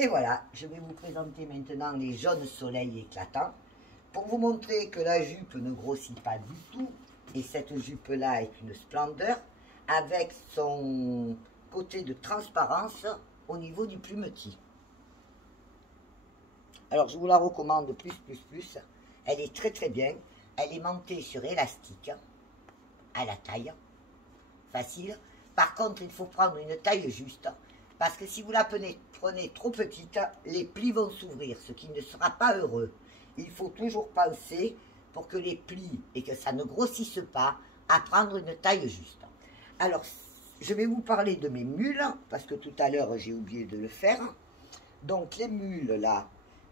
Et voilà, je vais vous présenter maintenant les jaunes soleil éclatants pour vous montrer que la jupe ne grossit pas du tout. Et cette jupe-là est une splendeur avec son côté de transparence au niveau du plumetis. Alors, je vous la recommande plus. Elle est très bien. Elle est montée sur élastique, à la taille, facile. Par contre, il faut prendre une taille juste, parce que si vous la prenez trop petite, les plis vont s'ouvrir, ce qui ne sera pas heureux. Il faut toujours penser, pour que les plis et que ça ne grossisse pas, à prendre une taille juste. Alors, je vais vous parler de mes mules, parce que tout à l'heure, j'ai oublié de le faire. Donc, les mules, là,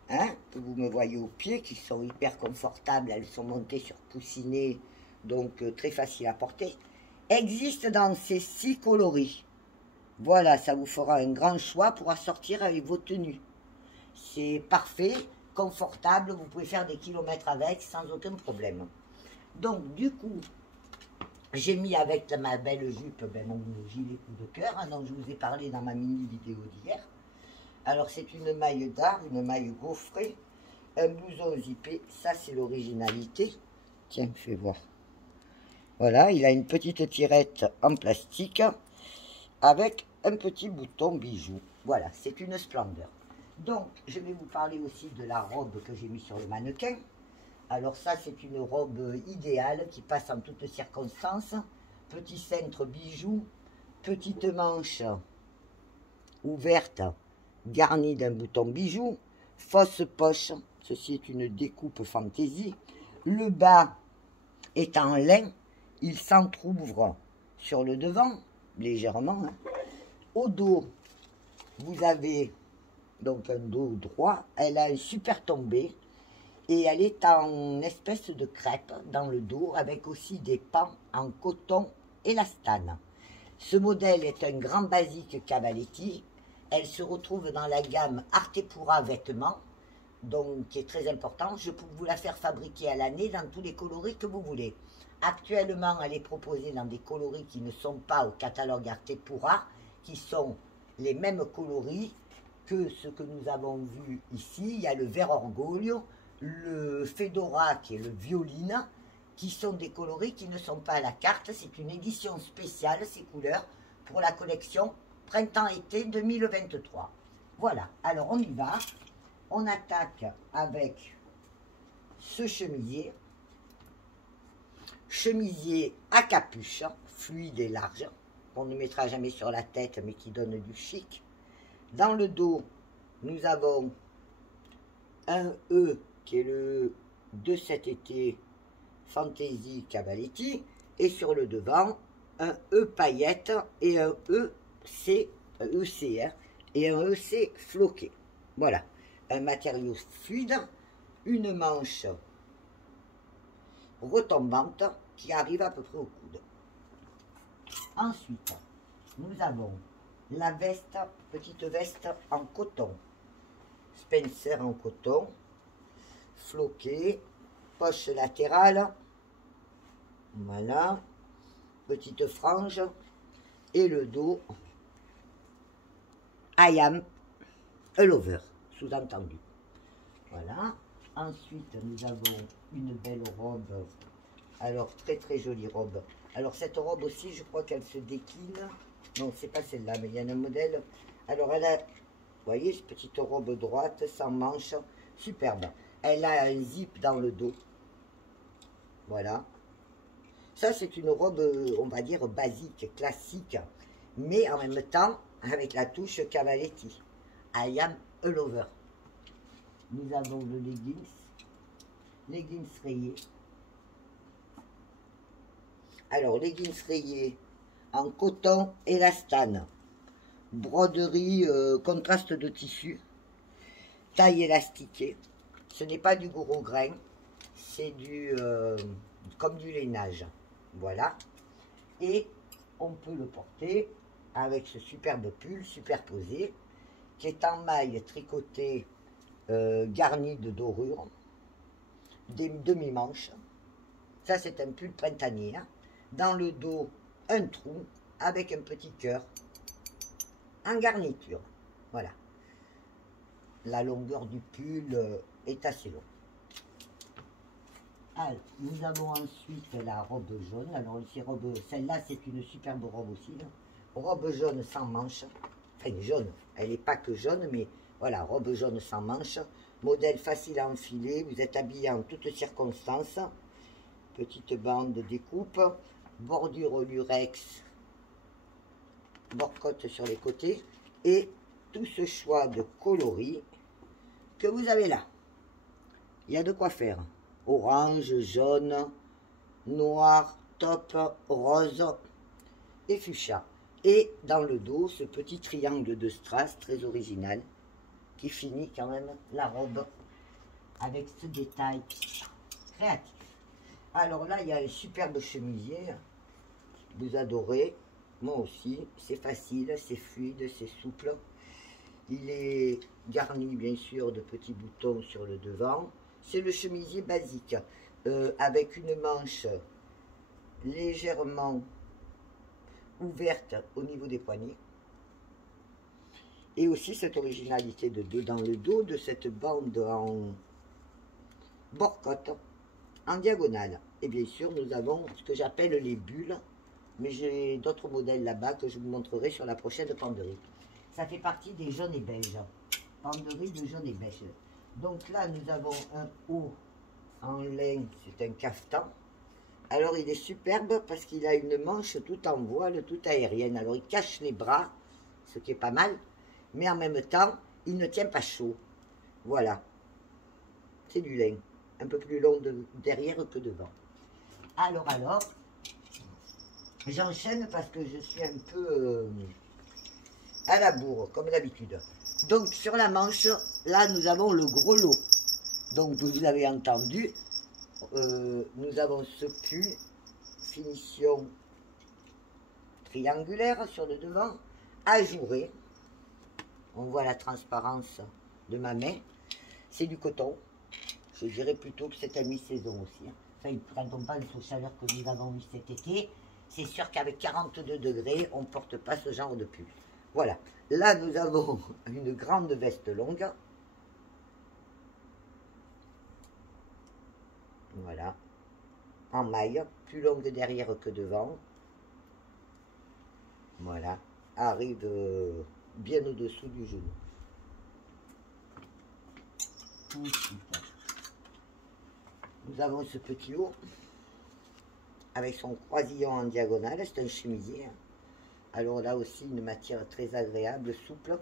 hein, que vous me voyez aux pieds, qui sont hyper confortables, elles sont montées sur coussinets, donc très facile à porter, existent dans ces 6 coloris. Voilà, ça vous fera un grand choix pour assortir avec vos tenues. C'est parfait, confortable, vous pouvez faire des kilomètres avec sans aucun problème. Donc, du coup, j'ai mis avec ma belle jupe mon gilet coup de cœur, hein, dont je vous ai parlé dans ma mini vidéo d'hier. Alors, c'est une maille d'art, une maille gaufrée, un blouson zippé, ça c'est l'originalité. Tiens, fais voir. Voilà, il a une petite tirette en plastique avec un petit bouton bijou. Voilà, c'est une splendeur. Donc, je vais vous parler aussi de la robe que j'ai mis sur le mannequin. Alors ça, c'est une robe idéale qui passe en toutes circonstances. Petit cintre bijou, petite manche ouverte, garnie d'un bouton bijou, fausse poche. Ceci est une découpe fantaisie. Le bas est en lin. Il s'entrouvre sur le devant, légèrement. Hein. Au dos, vous avez donc un dos droit. Elle a un super tombé. Et elle est en espèce de crêpe dans le dos, avec aussi des pans en coton élastane. Ce modèle est un grand basique Cavaletti. Elle se retrouve dans la gamme Artepura vêtements, donc qui est très important. Je peux vous la faire fabriquer à l'année dans tous les coloris que vous voulez. Actuellement, elle est proposée dans des coloris qui ne sont pas au catalogue Artepura, qui sont les mêmes coloris que ce que nous avons vu ici. Il y a le vert orgoglio, le Fedora qui est le violine, qui sont des coloris qui ne sont pas à la carte. C'est une édition spéciale, ces couleurs, pour la collection Printemps-été 2023. Voilà, alors on y va. On attaque avec ce chemisier. Chemisier à capuche, fluide et large, qu'on ne mettra jamais sur la tête, mais qui donne du chic. Dans le dos, nous avons un E qui est le de cet été Fantasy Cavaletti, et sur le devant un E paillette et un EC, hein, et un EC floqué. Voilà, un matériau fluide, une manche retombante qui arrive à peu près au coude. Ensuite, nous avons la veste, petite veste en coton, Spencer en coton, floqué, poche latérale, voilà, petite frange, et le dos, I am a lover, sous-entendu. Voilà. Ensuite, nous avons une belle robe, alors très jolie robe. Alors cette robe aussi, je crois qu'elle se décline. Non, c'est pas celle-là, mais il y en a un modèle. Alors elle a, vous voyez, cette petite robe droite, sans manche, superbe. Elle a un zip dans le dos. Voilà. Ça, c'est une robe, on va dire, basique, classique, mais en même temps, avec la touche Cavaletti. I am a lover. Nous avons le leggings rayé. Alors, leggings rayé en coton élastane, broderie, contraste de tissu, taille élastiquée. Ce n'est pas du gros grain, c'est du comme du lainage. Voilà. Et on peut le porter avec ce superbe pull superposé qui est en maille tricotée garni de dorure, des demi-manches. Ça, c'est un pull printanier. Hein. Dans le dos, un trou avec un petit cœur en garniture. Voilà. la longueur du pull est assez longue. Alors, nous avons ensuite la robe jaune. Alors, celle-là, c'est une superbe robe aussi. Là. Robe jaune sans manches. Enfin, jaune. Elle n'est pas que jaune, mais voilà, robe jaune sans manches. Modèle facile à enfiler. Vous êtes habillé en toutes circonstances. Petite bande de découpe. Bordure lurex. Bord-côte sur les côtés. Et tout ce choix de coloris que vous avez là. Il y a de quoi faire. Orange, jaune, noir, taupe, rose et fuchsia. Et dans le dos, ce petit triangle de strass très original qui finit quand même la robe avec ce détail créatif. Alors là, il y a un superbe chemisier. Vous adorez. Moi aussi. C'est facile, c'est fluide, c'est souple. Il est garni, bien sûr, de petits boutons sur le devant. C'est le chemisier basique, avec une manche légèrement ouverte au niveau des poignets. Et aussi cette originalité dans le dos de cette bande en bord-côte, en diagonale. Et bien sûr, nous avons ce que j'appelle les bulles, mais j'ai d'autres modèles là-bas que je vous montrerai sur la prochaine penderie. Ça fait partie des jaunes et beiges. Penderie de jaune et beige. Donc là, nous avons un haut en lin, c'est un caftan. Alors, il est superbe parce qu'il a une manche tout en voile, tout aérienne. Alors, il cache les bras, ce qui est pas mal. Mais en même temps, il ne tient pas chaud. Voilà. C'est du lin. Un peu plus long derrière que devant. Alors, j'enchaîne parce que je suis un peu à la bourre, comme d'habitude. Donc, sur la manche, là, nous avons le gros lot. Donc, vous l'avez entendu, nous avons ce pull, finition triangulaire sur le devant, ajouré. On voit la transparence de ma main. C'est du coton. Je dirais plutôt que c'est à mi-saison aussi. Enfin, quand on pense aux chaleurs que nous avons eues cet été, c'est sûr qu'avec 42 degrés, on ne porte pas ce genre de pull. Voilà. Là, nous avons une grande veste longue. Voilà. En maille, plus longue derrière que devant. Voilà. Arrive bien au-dessous du genou. Ensuite, nous avons ce petit haut avec son croisillon en diagonale. C'est un chemisier. Alors là aussi, une matière très agréable, souple.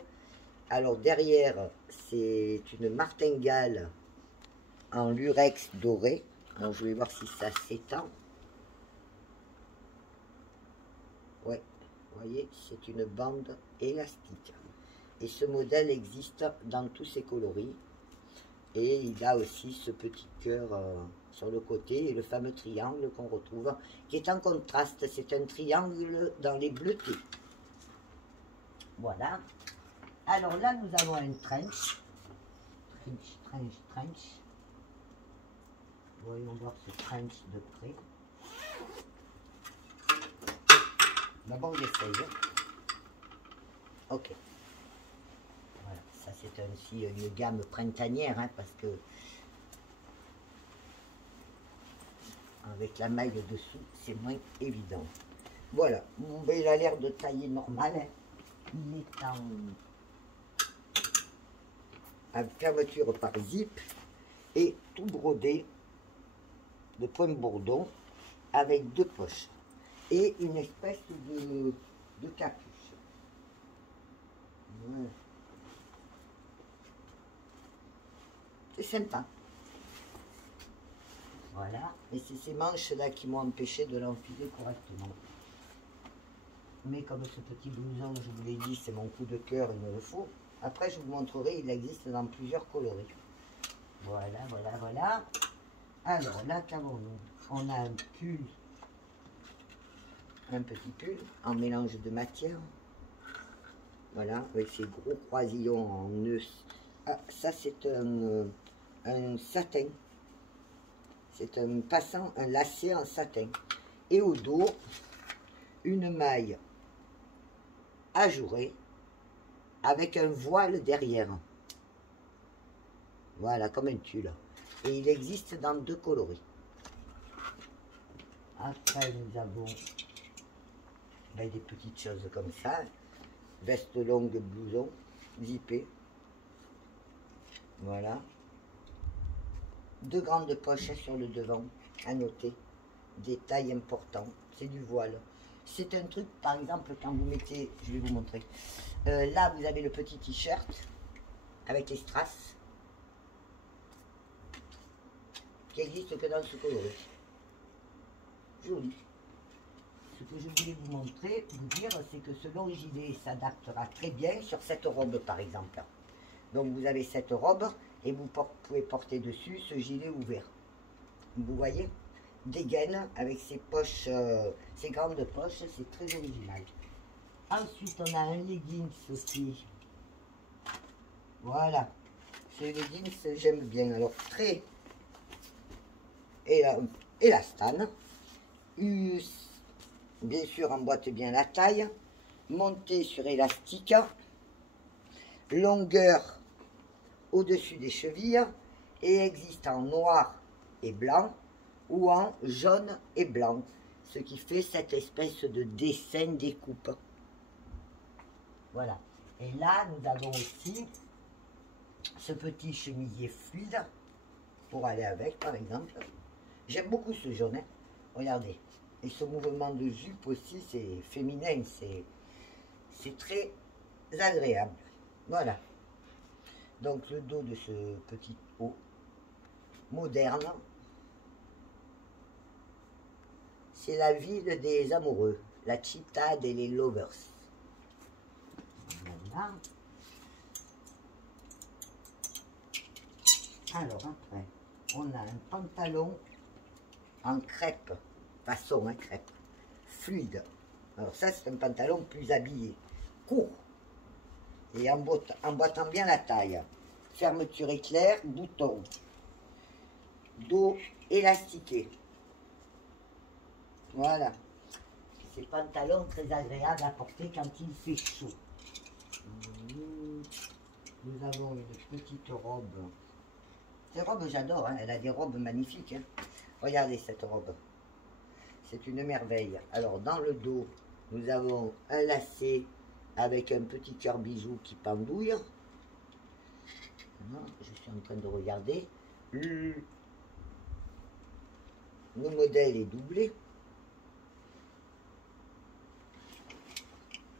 Alors derrière, c'est une martingale en lurex doré. Alors je vais voir si ça s'étend. Ouais, vous voyez, c'est une bande élastique. Et ce modèle existe dans tous ses coloris. Et il a aussi ce petit cœur sur le côté et le fameux triangle qu'on retrouve, qui est en contraste. C'est un triangle dans les bleutés. Voilà. Alors là, nous avons un trench. Trench. Voyons voir ce trench de près. D'abord, on essaye. Ok. Voilà, ça c'est aussi une gamme printanière, hein, parce que avec la maille dessous, c'est moins évident. Voilà, bon, ben, il a l'air de tailler normal. Hein. Il est en fermeture par zip et tout brodé de points bourdon avec deux poches et une espèce de capuche. Voilà. C'est sympa. Voilà. Et c'est ces manches-là qui m'ont empêché de l'enfiler correctement. Mais comme ce petit blouson, je vous l'ai dit, c'est mon coup de cœur, il me le faut. Après, je vous montrerai, il existe dans plusieurs coloris. Voilà. Alors, là, qu'avons-nous? On a un pull, un petit pull en mélange de matière. Voilà, avec ces gros croisillons en nœuds. Ah, ça, c'est un satin. C'est un passant, un lacet en satin. Et au dos, une maille ajourée avec un voile derrière. Voilà, comme un tulle. Et il existe dans 2 coloris. Après, nous avons ben, des petites choses comme ça. Veste longue, blouson, zippé. Voilà. 2 grandes poches sur le devant, à noter. Des tailles importantes. C'est du voile. C'est un truc, par exemple, quand vous mettez, je vais vous montrer. Là, vous avez le petit t-shirt avec les strass qui existe que dans ce coloris. Joli. Ce que je voulais vous montrer, vous dire, c'est que ce long gilet s'adaptera très bien sur cette robe, par exemple. Donc, vous avez cette robe et vous pouvez porter dessus ce gilet ouvert. Vous voyez? Des gaines avec ces poches, ces grandes poches, c'est très original. Ensuite, on a un leggings aussi. Voilà. Ce leggings, j'aime bien. Alors, très élastane. Bien sûr, emboîte bien la taille. Monté sur élastique. Longueur au-dessus des chevilles. Et existe en noir et blanc ou en jaune et blanc. Ce qui fait cette espèce de dessin découpe. Voilà. Et là, nous avons aussi ce petit chemisier fluide pour aller avec, par exemple. J'aime beaucoup ce jaune. Hein. Regardez. Et ce mouvement de jupe aussi, c'est féminin. C'est très agréable. Voilà. Donc, le dos de ce petit haut moderne. C'est la ville des amoureux. La Città dei Lovers. Voilà. Alors après, on a un pantalon en crêpe, façon crêpe, fluide. Alors ça, c'est un pantalon plus habillé, court, et emboîtant bien la taille. Fermeture éclair, bouton, dos élastiqué. Voilà. C'est pantalon très agréable à porter quand il fait chaud. Nous avons une petite robe. Cette robe, j'adore. Hein. Elle a des robes magnifiques. Hein. Regardez cette robe. C'est une merveille. Alors, dans le dos, nous avons un lacet avec un petit cœur bijou qui pendouille. Je suis en train de regarder. Le modèle est doublé.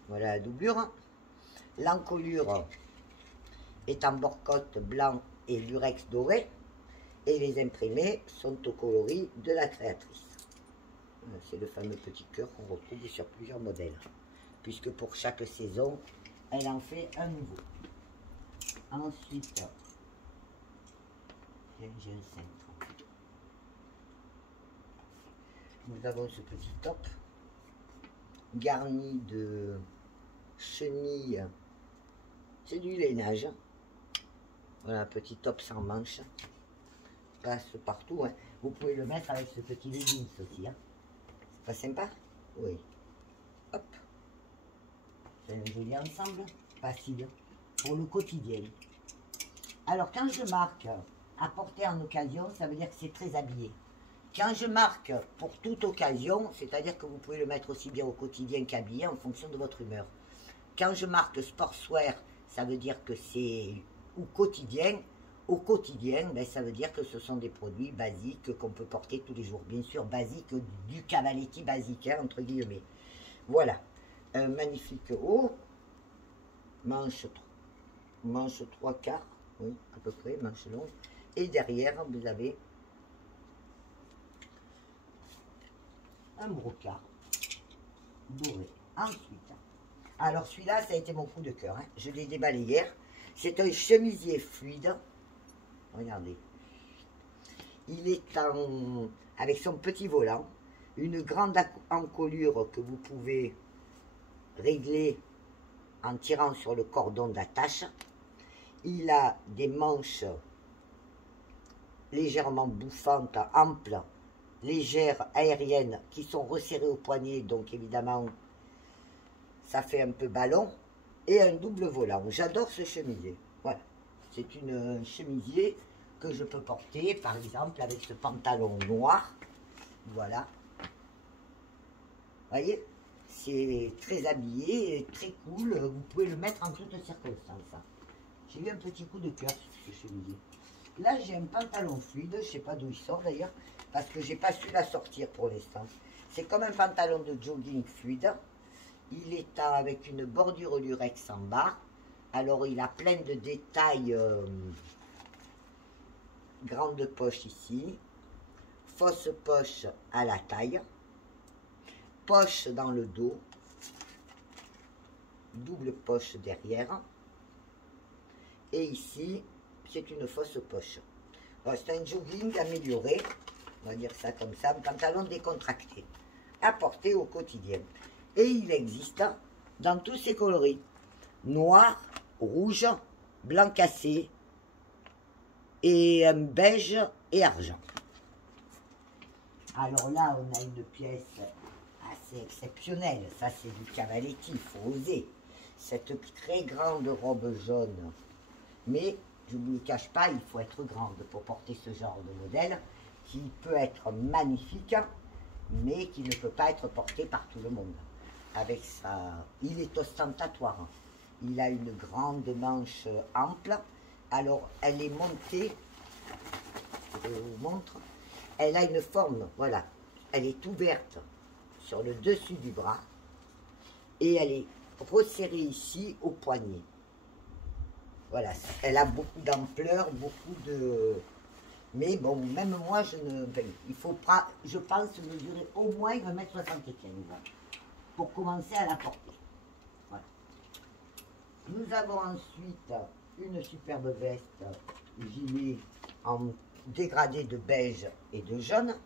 Voilà la doublure. L'encolure est en bord-côte blanc et lurex doré. Et les imprimés sont au coloris de la créatrice. C'est le fameux petit cœur qu'on retrouve sur plusieurs modèles. Puisque pour chaque saison, elle en fait un nouveau. Ensuite, j'ai un cintre. Nous avons ce petit top garni de chenilles. C'est du lainage. Voilà, un petit top sans manche. Passe partout. Hein. Vous pouvez le mettre avec ce petit leggings aussi. Hein. C'est pas sympa? Oui. Hop. C'est un joli ensemble. Facile. Pour le quotidien. Alors, quand je marque à porter en occasion, ça veut dire que c'est très habillé. Quand je marque pour toute occasion, c'est-à-dire que vous pouvez le mettre aussi bien au quotidien qu'habillé en fonction de votre humeur. Quand je marque sportswear, ça veut dire que c'est ou quotidien. Au quotidien, ben, ça veut dire que ce sont des produits basiques qu'on peut porter tous les jours. Bien sûr, basique, du cavaletti basique, hein, entre guillemets. Voilà. Un magnifique haut. Manche 3/4. Oui, à peu près, manche longue. Et derrière, vous avez un brocart doré. Ensuite, alors celui-là, ça a été mon coup de cœur. Hein. Je l'ai déballé hier. C'est un chemisier fluide. Regardez. Il est avec son petit volant, une grande encolure que vous pouvez régler en tirant sur le cordon d'attache. Il a des manches légèrement bouffantes, amples, légères, aériennes, qui sont resserrées au poignet, donc évidemment, ça fait un peu ballon, et un double volant. J'adore ce chemisier. Voilà. C'est une chemisier que je peux porter, par exemple, avec ce pantalon noir. Voilà. Vous voyez, c'est très habillé, et très cool. Vous pouvez le mettre en toutes circonstances. J'ai eu un petit coup de cœur sur ce chemisier. Là, j'ai un pantalon fluide. Je ne sais pas d'où il sort d'ailleurs, parce que j'ai pas su la sortir pour l'instant. C'est comme un pantalon de jogging fluide. Il est avec une bordure lurex en bas. Alors, il a plein de détails. Grande poche ici. Fausse poche à la taille. Poche dans le dos. Double poche derrière. Et ici, c'est une fausse poche. C'est un jogging amélioré. On va dire ça comme ça. Un pantalon décontracté. À porter au quotidien. Et il existe dans tous ses coloris. Noir, rouge, blanc cassé et beige et argent. Alors là, on a une pièce assez exceptionnelle. Ça, c'est du Cavaletti, il faut oser. Cette très grande robe jaune. Mais, je ne vous le cache pas, il faut être grande pour porter ce genre de modèle qui peut être magnifique, mais qui ne peut pas être porté par tout le monde. Avec ça, il est ostentatoire. Il a une grande manche ample. Alors, elle est montée, je vous montre, elle a une forme, voilà, elle est ouverte sur le dessus du bras et elle est resserrée ici au poignet. Voilà, elle a beaucoup d'ampleur, beaucoup de... Mais bon, même moi, il faut pas, je pense, mesurer au moins 1,75 m pour commencer à la porter. Voilà. Nous avons ensuite une superbe veste gilet en dégradé de beige et de jaune.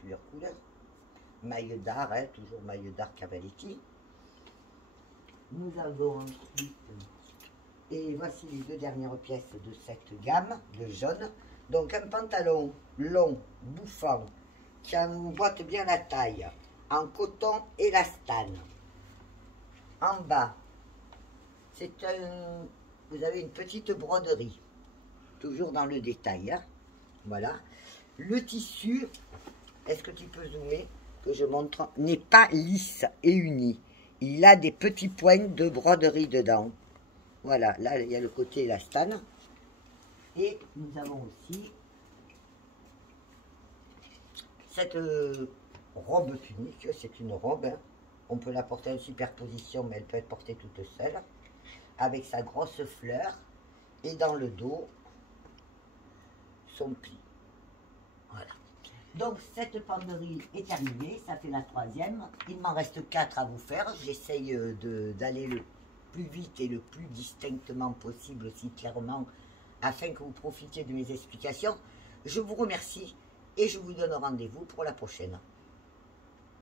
Plusieurs couleurs. Maille d'art, hein, toujours maille d'art Cavaletti. Nous avons ensuite, et voici les deux dernières pièces de cette gamme de jaune. Donc un pantalon long, bouffant, qui emboîte bien la taille, en coton élastane. En bas, c'est un, vous avez une petite broderie, toujours dans le détail. Hein. Voilà. Le tissu, est-ce que tu peux zoomer, que je montre, n'est pas lisse et uni. Il a des petits points de broderie dedans. Voilà, là il y a le côté élastane. Et nous avons aussi cette robe tunique, c'est une robe, hein. On peut la porter en superposition, mais elle peut être portée toute seule, avec sa grosse fleur, et dans le dos, son pli. Voilà. Donc cette penderie est terminée, ça fait la troisième. Il m'en reste 4 à vous faire. J'essaye d'aller le plus vite et le plus distinctement possible, aussi clairement, afin que vous profitiez de mes explications. Je vous remercie et je vous donne rendez-vous pour la prochaine.